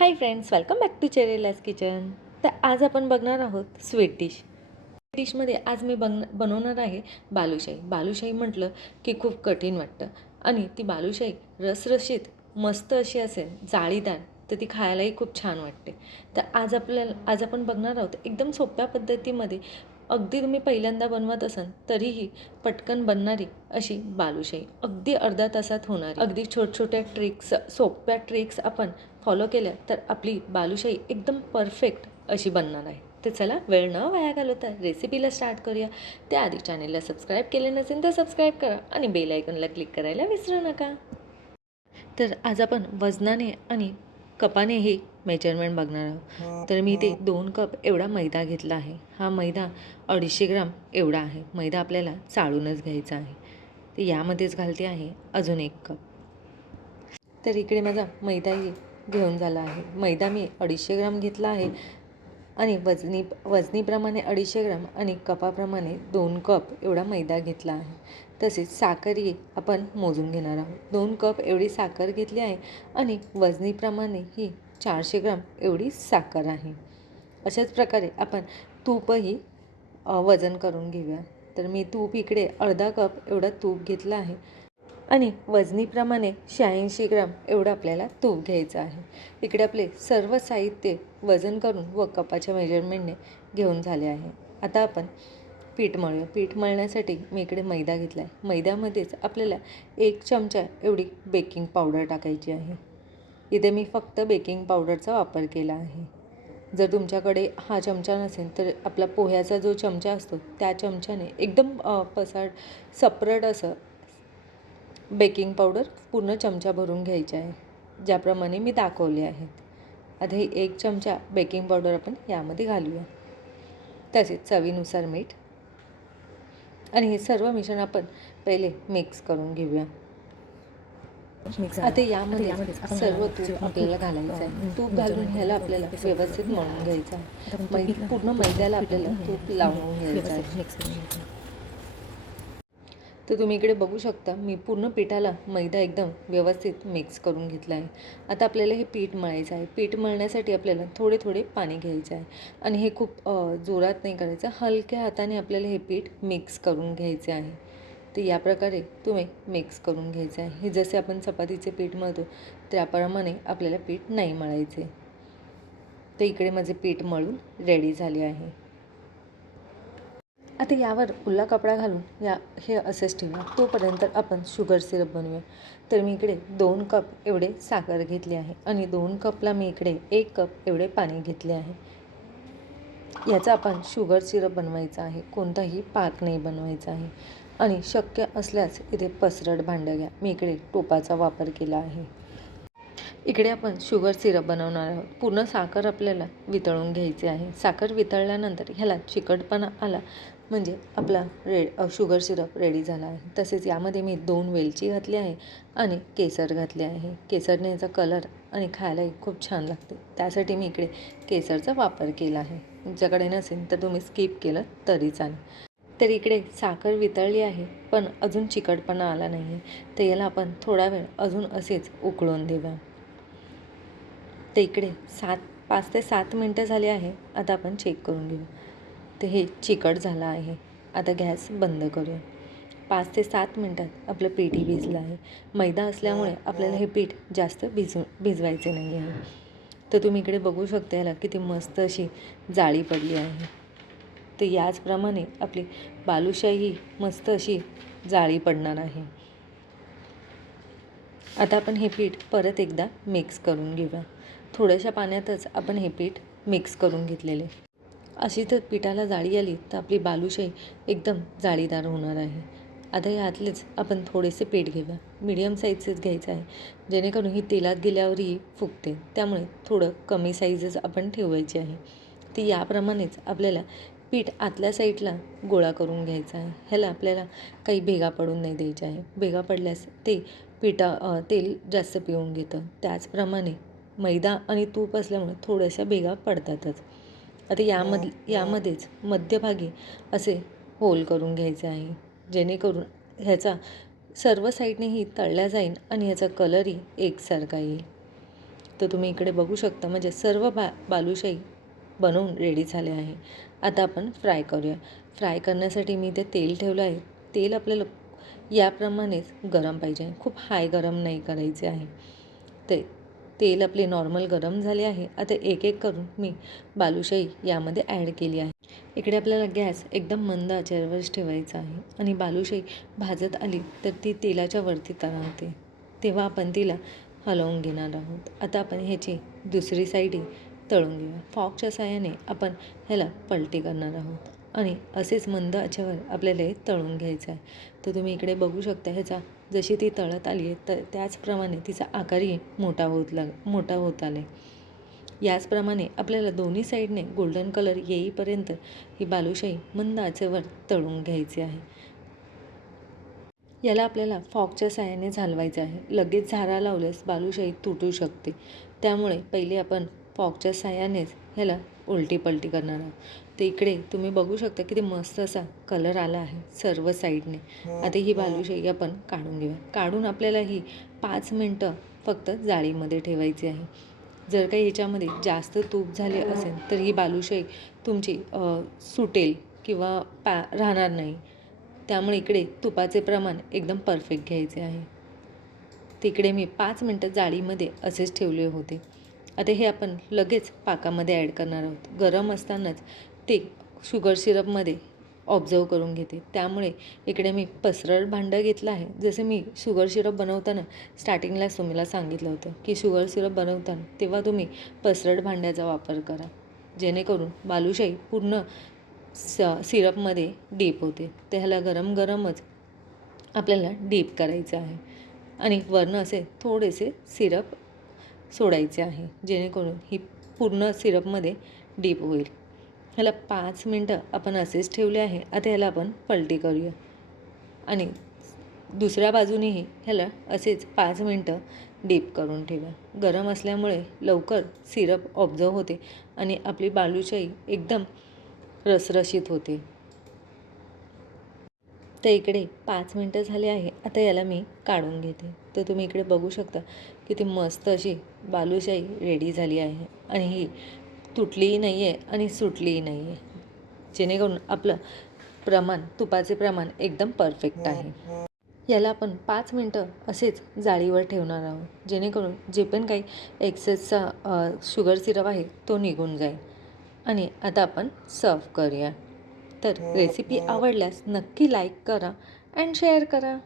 High friends, welcome back to Cherilaj kitchen. तर आज आपण बघणार आहोत स्वीट डिशमध्ये आज मी बनवणार आहे बालुशाही. बालुशाही म्हटलं की खूप कठीण वाटतं आणि ती बालुशाही रसरशीत मस्त अशी असेल, जाळीदार, तर ती खायलाही खूप छान वाटते. तर आज आपण बघणार आहोत एकदम सोप्या पद्धतीमध्ये, अगदी तुम्ही पहिल्यांदा बनवत असाल तरीही पटकन बनणारी अशी बालुशाही, अगदी अर्ध्या तासात होणारी. अगदी छोट्या सोप्या ट्रिक्स आपण फॉलो केल्या तर आपली बालुशाही एकदम परफेक्ट अशी बनणार आहे. तर चला वेळ न वाया घालवता रेसिपीला स्टार्ट करूया. त्याआधी चॅनेलला सबस्क्राईब केले नसेल तर सबस्क्राईब करा आणि बेल आयकॉनला क्लिक करायला विसरू नका. तर आज आपण वजनाने आणि कपाने ही मेजरमेंट बघणार आहोत. तर मी ते 2 कप एवढा मैदा घेतला आहे. हा मैदा 250 ग्राम एवढा आहे. मैदा आपल्याला चाळूनच घ्यायचा आहे. तर यामध्येच घालते आहे अजून 1 कप. तर इकडे माझा मैदाही घेऊन झाला आहे. मैदा मी 250 ग्राम घेतला आहे आणि वजनीप्रमाणे 250 ग्राम आणि कपाप्रमाणे 2 कप एवढा मैदा घेतला आहे. तसेच साखरही आपण मोजून घेणार आहोत. 2 कप एवढी साखर घेतली आहे आणि वजनीप्रमाणे ही 400 ग्राम एवढी साखर आहे. अशाच प्रकारे आपण तूपही वजन करून घेऊया. तर मी तूप इकडे अर्धा कप एवढा तूप घेतला आहे आणि वजनीप्रमाणे 86 ग्राम एवढं आपल्याला तूप घ्यायचं आहे. इकडे आपले सर्व साहित्य वजन करून व कपाच्या मेजरमेंटने घेऊन झाले आहे. आता आपण पीठ मळूया. पीठ मळण्यासाठी मी इकडे मैदा घेतला आहे. मैद्यामध्येच आपल्याला 1 चमचा एवढी बेकिंग पावडर टाकायची आहे. इथे मी फक्त बेकिंग पावडरचा वापर केला आहे. जर तुमच्याकडे हा चमचा नसेल तर आपला पोह्याचा जो चमचा असतो त्या चमच्याने एकदम सपरट असं बेकिंग पावडर पूर्ण चमचा भरून घ्यायची आहे, ज्याप्रमाणे मी दाखवले आहेत. आता ही 1 चमचा बेकिंग पावडर आपण यामध्ये घालूया. तसेच चवीनुसार मीठ आणि हे सर्व मिश्रण आपण पहिले मिक्स करून घेऊया. आता यामध्ये सर्व तूप आपल्याला घालायचं आहे. तूप घालून ह्याला आपल्याला व्यवस्थित मळून घ्यायचं आहे. पूर्ण मैद्याला आपल्याला तूप लावून घ्यायचं आहे. तर तुम्ही इकडे बघू शकता मी पूर्ण पिठाला मैदा एकदम व्यवस्थित मिक्स करून घेतला आहे. आता आपल्याला हे पीठ मळायचं आहे. पीठ मळण्यासाठी आपल्याला थोडे पाणी घ्यायचं आहे आणि हे खूप जोरात नाही करायचं. हलक्या हाताने आपल्याला हे पीठ मिक्स करून घ्यायचे आहे. तर या प्रकारे तुम्ही मिक्स करून घ्यायचं आहे. हे जसे आपण चपातीचे पीठ मळतो त्याप्रमाणे आपल्याला पीठ नाही मळायचे. तर इकडे माझे पीठ मळून रेडी झाले आहे. आता यावर ओला कपडा घालून हे असेच ठेवूया. तोपर्यंत आपण शुगर सिरप बनवूया. तर मी इकडे 2 कप एवढे साखर घेतली आहे आणि 2 कपला मी इकडे 1 कप एवढे पाणी घेतले आहे. याचा आपण शुगर सिरप बनवायचा आहे. कोणताही पाक नाही बनवायचा आहे. आणि शक्य असल्यास इथे पसरट भांडं घ्या. मी इकडे टोपाचा वापर केला आहे. इकडे आपण शुगर सिरप बनवणार आहोत. पूर्ण साखर आपल्याला वितळून घ्यायची आहे. साखर वितळल्यानंतर ह्याला चिकटपणा आला म्हणजे आपला शुगर सिरप रेडी झाला आहे. तसेच यामध्ये मी 2 वेलची घातली आहे आणि केसर घातले आहे. केसरने याचा कलर आणि खायलाही खूप छान लागते. त्यासाठी मी इकडे केसरचा वापर केला आहे. तुमच्याकडे नसेल तर तुम्ही स्किप केलं तरी चालेल. तर इकडे साखर वितळली आहे पण अजून चिकटपणा आला नाही आहे. तर याला आपण थोडा वेळ अजून असेच उकळून देऊया. तर इकडे 5 ते 7 मिनटं झाले आहे. आता आपण चेक करून घेऊ. तर हे चिकट झालं आहे. आता गॅस बंद करूया. 5 ते 7 मिनटात आपलं पीठही भिजलं आहे. मैदा असल्यामुळे आपल्याला हे पीठ जास्त भिजवायचे नाही आहे. तर तुम्ही इकडे बघू शकता याला किती मस्त अशी जाळी पडली आहे. तर याचप्रमाणे आपली बालुशाही मस्त अशी जाळी पडणार आहे. आता आपण हे पीठ परत एकदा मिक्स करून घेऊया. थोड्याशा पाण्यातच आपण हे पीठ मिक्स करून घेतलेले. अशी जर पिठाला जाळी आली तर आपली बालुशाही एकदम जाळीदार होणार आहे. आता यातलेच आपण थोडेसे पीठ घेऊया. मीडियम साईजचेच घ्यायचं आहे, जेणेकरून ही तेलात गेल्यावरही फुगते. त्यामुळे थोडं कमी साईजच आपण ठेवायची आहे. ती याप्रमाणेच आपल्याला पीठ आतल्या साईडला गोळा करून घ्यायचा आहे. ह्याला आपल्याला काही भेगा पडून नाही द्यायच्या आहे. भेगा पडल्यास ते तेल जास्त पिऊन घेतं. त्याचप्रमाणे मैदा आणि तूप असल्यामुळे थोड्याशा भेगा पडतातच. आता यामध्येच मध्यभागी असे होल करून घ्यायचे आहे, जेणेकरून ह्याचा सर्व साईडनेही तळल्या जाईल आणि ह्याचा कलरही एकसारखा येईल. तर तुम्ही इकडे बघू शकता म्हणजे सर्व बालुशाही बनवून रेडी झाले आहे. आता आपण फ्राय करूया. फ्राय करण्यासाठी मी ते तेल ठेवलं आहे. तेल आपल्याला याप्रमाणेच गरम पाहिजे, खूप हाय गरम नाही करायचे आहे. ते तेल आपले नॉर्मल गरम झाले आहे. आता एक एक करून मी बालुशाही यामध्ये ॲड केली आहे. इकडे आपल्याला गॅस एकदम मंद आचेवरच ठेवायचा आहे आणि बालुशाही भाजत आली तर ती तेलाच्या वरती तरंगते, तेव्हा आपण तिला हलवून घेणार आहोत. आता आपण ह्याची दुसरी साईडही तळून घेऊया. फॉकच्या साहाय्याने आपण ह्याला पलटी करणार आहोत आणि असेच मंद आचेवर आपल्याला हे तळून घ्यायचं आहे. तर तुम्ही इकडे बघू शकता ह्याचा जशी ती तळत आली आहे तर त्याचप्रमाणे तिचा आकारही मोठा होत आला. याचप्रमाणे आपल्याला दोन्ही साईडने गोल्डन कलर येईपर्यंत ही बालुशाही मंद आचेवर तळून घ्यायची आहे. याला आपल्याला फॉकच्या साहाय्याने हलवायचं आहे. लगेच झारा लावल्यास बालुशाही तुटू शकते, त्यामुळे पहिले आपण फॉकच्या साहाय्यानेच ह्याला उलटी पलटी करणार आहोत. तर इकडे तुम्ही बघू शकता किती मस्त असा कलर आला आहे सर्व साईडने. आता ही बालुशाही आपण काढून घेऊया. काढून आपल्याला ही 5 मिनटं फक्त जाळीमध्ये ठेवायची आहे. जर काही ह्याच्यामध्ये जास्त तूप झाले असेल तर ही बालुशाही तुमची सुटेल किंवा राहणार नाही. त्यामुळे इकडे तुपाचे प्रमाण एकदम परफेक्ट घ्यायचे आहे. तिकडे मी 5 मिनटं जाळीमध्ये असेच ठेवले होते. आता हे आपण लगेच पाकामध्ये ॲड करणार आहोत. गरम असतानाच ते शुगर सिरपमध्ये ऑब्झर्व करून घेते, त्यामुळे इकडे मी पसरट भांडं घेतलं आहे. जसे मी शुगर सिरप बनवताना स्टार्टिंगलाच तुम्हाला सांगितलं होतं की शुगर सिरप बनवताना तेव्हा तुम्ही पसरट भांड्याचा वापर करा, जेणेकरून बालुशाही पूर्ण सिरपमध्ये डीप होते. तर ह्याला गरम गरमच आपल्याला डीप करायचं आहे आणि वरनं असे थोडेसे सिरप सोडायचे आहे, जेणेकरून ही पूर्ण सिरपमध्ये डीप होईल. ह्याला 5 मिनटं आपण असेच ठेवले आहे. आता ह्याला आपण पलटी करूया आणि दुसऱ्या बाजूनेही ह्याला असेच 5 मिनटं डीप करून ठेवा. गरम असल्यामुळे लवकर सिरप ऑब्झर्व होते आणि आपली बालुशाही एकदम रसरशीत होते. तर इकडे 5 मिनटं झाले आहे. आता याला मी काढून घेते. तर तुम्ही इकडे बघू शकता किती मस्त अशी बालुशाही रेडी झाली आहे आणि ही तुटलीही नाही आहे आणि सुटलीही नाही आहे, जेणेकरून आपलं तुपाचे प्रमाण एकदम परफेक्ट आहे. याला आपण 5 मिनटं असेच जाळीवर ठेवणार आहोत, जेणेकरून जे पण काही एक्सेसचा शुगर सिरप आहे तो निघून जाईल. आणि आता आपण सर्व करूया. तर रेसिपी आवडल्यास नक्की लाईक करा अँड शेअर करा.